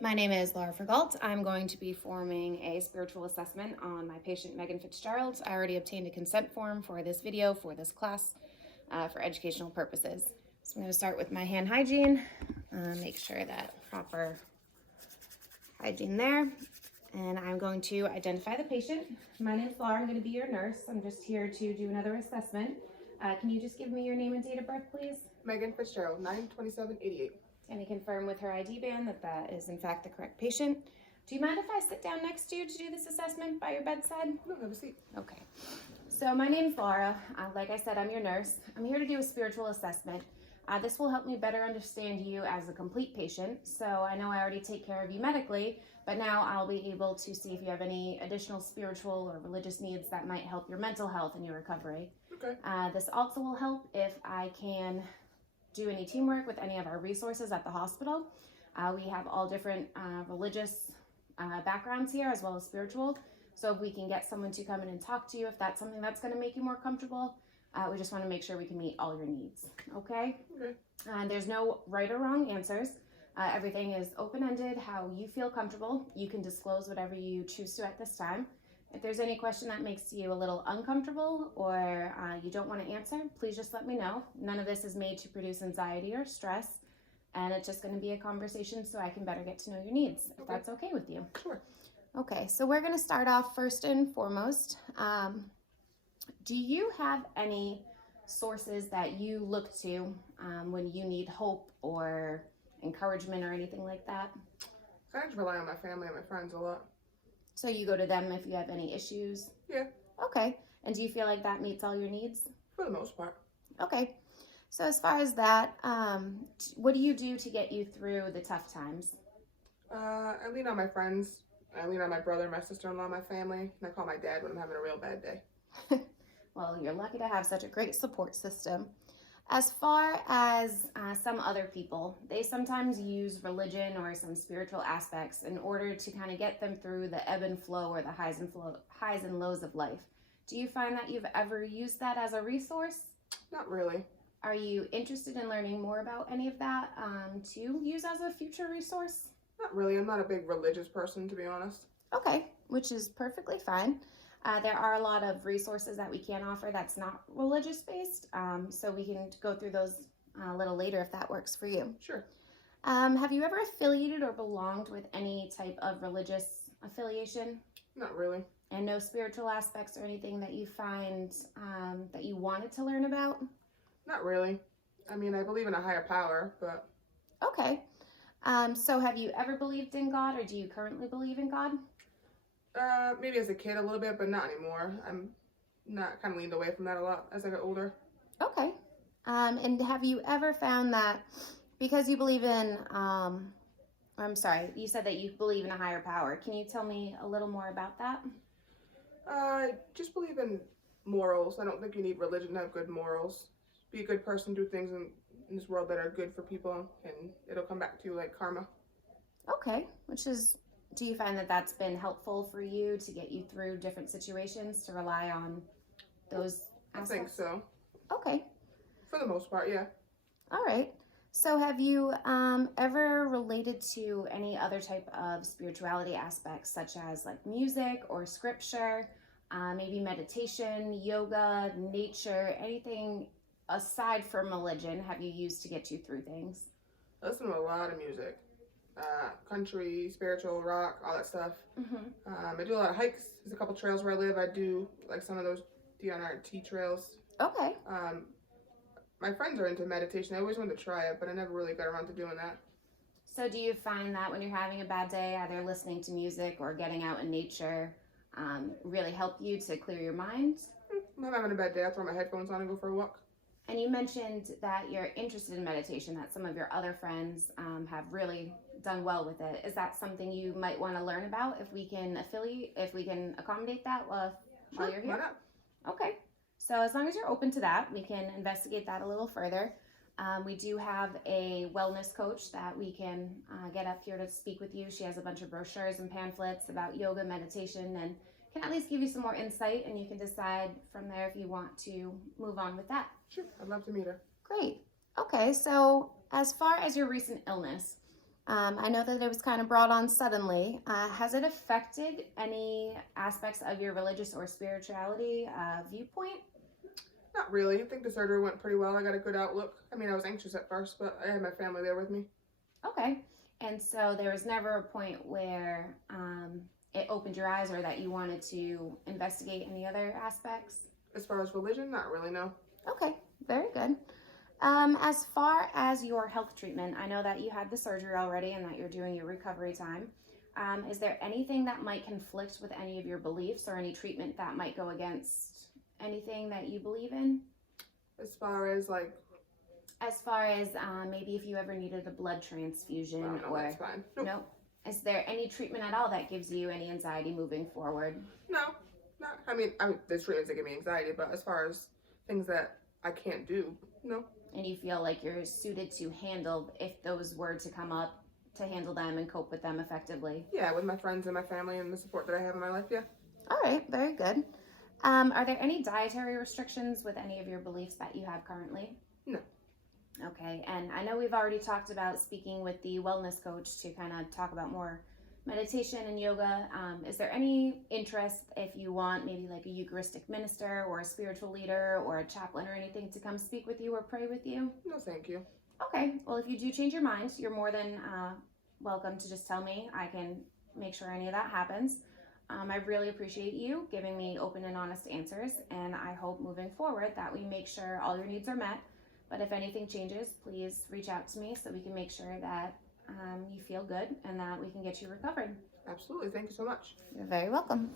My name is Laura Fragault. I'm going to be forming a spiritual assessment on my patient Megan Fitzgerald. I already obtained a consent form for this video, for this class, for educational purposes. So I'm going to start with my hand hygiene, make sure that proper hygiene there. And I'm going to identify the patient. My name is Laura. I'm going to be your nurse. I'm just here to do another assessment. Can you just give me your name and date of birth, please? Megan Fitzgerald, 9/27/88. Can you confirm with her ID band that that is in fact the correct patient? Do you mind if I sit down next to you to do this assessment by your bedside? No, have a seat. Okay. So my name's Laura. Like I said, I'm your nurse. I'm here to do a spiritual assessment. This will help me better understand you as a complete patient. So I know I already take care of you medically, but now I'll be able to see if you have any additional spiritual or religious needs that might help your mental health and your recovery. Okay. This also will help if I can do any teamwork with any of our resources at the hospital. We have all different religious backgrounds here as well as spiritual. So if we can get someone to come in and talk to you, if that's something that's going to make you more comfortable, we just want to make sure we can meet all your needs. Okay? Okay. There's no right or wrong answers. Everything is open-ended, how you feel comfortable. You can disclose whatever you choose to at this time. If there's any question that makes you a little uncomfortable or you don't want to answer, please just let me know. None of this is made to produce anxiety or stress, and it's just going to be a conversation so I can better get to know your needs, if that's okay with you. Sure. Okay, so we're going to start off first and foremost. Do you have any sources that you look to when you need hope or encouragement or anything like that? I just rely on my family and my friends a lot. So you go to them if you have any issues? Yeah. Okay. And do you feel like that meets all your needs? For the most part. Okay. So as far as that, what do you do to get you through the tough times? I lean on my friends. I lean on my brother, my sister-in-law, my family, and I call my dad when I'm having a real bad day. Well, you're lucky to have such a great support system. As far as some other people, they sometimes use religion or some spiritual aspects in order to kind of get them through the ebb and flow or the highs and lows of life. Do you find that you've ever used that as a resource? Not really. Are you interested in learning more about any of that to use as a future resource? Not really. I'm not a big religious person, to be honest. Okay, which is perfectly fine. There are a lot of resources that we can offer that's not religious based, so we can go through those a little later if that works for you. Sure. Have you ever affiliated or belonged with any type of religious affiliation? Not really. And no spiritual aspects or anything that you find that you wanted to learn about? Not really. I mean, I believe in a higher power, but... Okay. So have you ever believed in God, or do you currently believe in God? Maybe as a kid a little bit, but not anymore. I'm not kind of leaned away from that a lot as I got older. Okay. And have you ever found that because you believe in, I'm sorry, you said that you believe in a higher power. Can you tell me a little more about that? I just believe in morals. I don't think you need religion to have good morals. Be a good person, do things in this world that are good for people, and it'll come back to you like karma. Okay, do you find that that's been helpful for you to get you through different situations, to rely on those aspects? I think so. Okay. For the most part, yeah. All right. So have you ever related to any other type of spirituality aspects, such as like music or scripture, maybe meditation, yoga, nature, anything aside from religion have you used to get you through things? I listen to a lot of music. Country, spiritual, rock, all that stuff. Mm-hmm. I do a lot of hikes. There's a couple trails where I live. I do like some of those DNRT trails. Okay. My friends are into meditation. I always wanted to try it, but I never really got around to doing that. So do you find that when you're having a bad day, either listening to music or getting out in nature really help you to clear your mind? When I'm having a bad day, I throw my headphones on and go for a walk. And you mentioned that you're interested in meditation, that some of your other friends have really done well with it. Is that something you might want to learn about if we can accommodate that while you're here? Why not? Okay. So as long as you're open to that, we can investigate that a little further. We do have a wellness coach that we can get up here to speak with you. She has a bunch of brochures and pamphlets about yoga, meditation, and can at least give you some more insight, and you can decide from there if you want to move on with that. Sure, I'd love to meet her. Great. Okay, so as far as your recent illness, I know that it was kind of brought on suddenly. Has it affected any aspects of your religious or spirituality viewpoint? Not really. I think the surgery went pretty well. I got a good outlook. I mean, I was anxious at first, but I had my family there with me. Okay. And so there was never a point where it opened your eyes or that you wanted to investigate any other aspects? As far as religion, not really, no. Okay, very good. As far as your health treatment, I know that you had the surgery already and that you're doing your recovery time. Is there anything that might conflict with any of your beliefs or any treatment that might go against anything that you believe in? As far as like, As far as maybe if you ever needed a blood transfusion well, no, or that's fine. Nope. no? Is there any treatment at all that gives you any anxiety moving forward? No, not. I mean, there's treatments that give me anxiety, but as far as things that I can't do, no. And you feel like you're suited to handle, if those were to come up, to handle them and cope with them effectively? Yeah, with my friends and my family and the support that I have in my life, yeah. All right, very good. Are there any dietary restrictions with any of your beliefs that you have currently? No. Okay, and I know we've already talked about speaking with the wellness coach to kind of talk about more meditation and yoga. Is there any interest, if you want maybe like a Eucharistic minister or a spiritual leader or a chaplain or anything, to come speak with you or pray with you? No, thank you. Okay, well, if you do change your mind, you're more than welcome to just tell me. I can make sure any of that happens. I really appreciate you giving me open and honest answers, and I hope moving forward that we make sure all your needs are met. But if anything changes, please reach out to me so we can make sure that you feel good and that we can get you recovered. Absolutely. Thank you so much. You're very welcome.